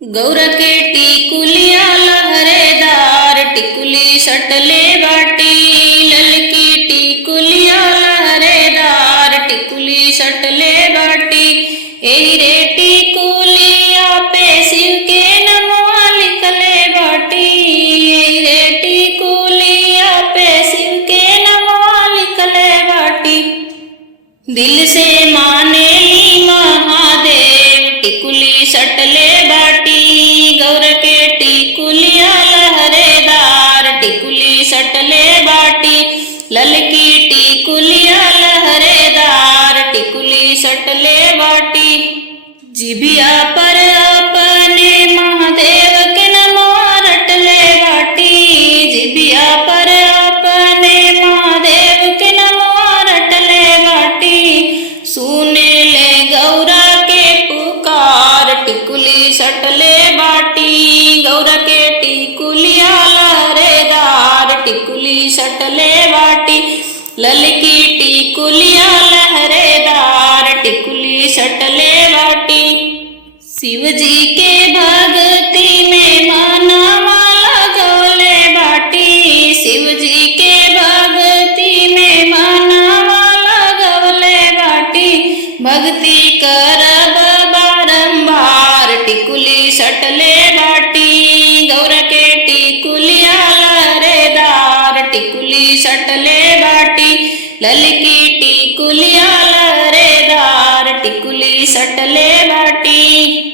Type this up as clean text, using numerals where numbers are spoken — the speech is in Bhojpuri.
गौर के टिकुलिया लहरेदार टिकुली सटले बाटी, ललकी टिकुलिया लहरेदार टिकुली सटले बाटी। एही रे टिकुलिया पे शिव के नमवा लिखले बाटी, एही रे टिकुलिया पे शिव के नमवा लिखले बाटी। दिल से मानेली महादेव टिकुली सटले बाटी, गौर के टिकुलिया लहरेदार टिकुली सटले बाटी, ललकी टिकुलिया लहरेदार टिकुली सटले बाटी। जिभिया पर अपने महादेव के नमवा रटले बाटी, जिभिया पर अपने महादेव के नमवा रटले बाटी। सुने ले गौरा के पुकार टिकुली सटले बाटी, गौरा के टिकुलिया लहरेदार टिकुली सटले बाटी, ललकी टिकुलिया लहरेदार टिकुली सटले बाटी। शिव जी के भक्ति में मनवा लगवले बाटी, शिव जी के भक्ति में मनवा लगवले बाटी। भक्ति करब बारंबार टिकुली सटले बाटी, गौर के टिकुलिया लहरेदार टिकुली सटले बाटी, ललकी टिकुलिया लहरेदार टिकुली सटले बाटी।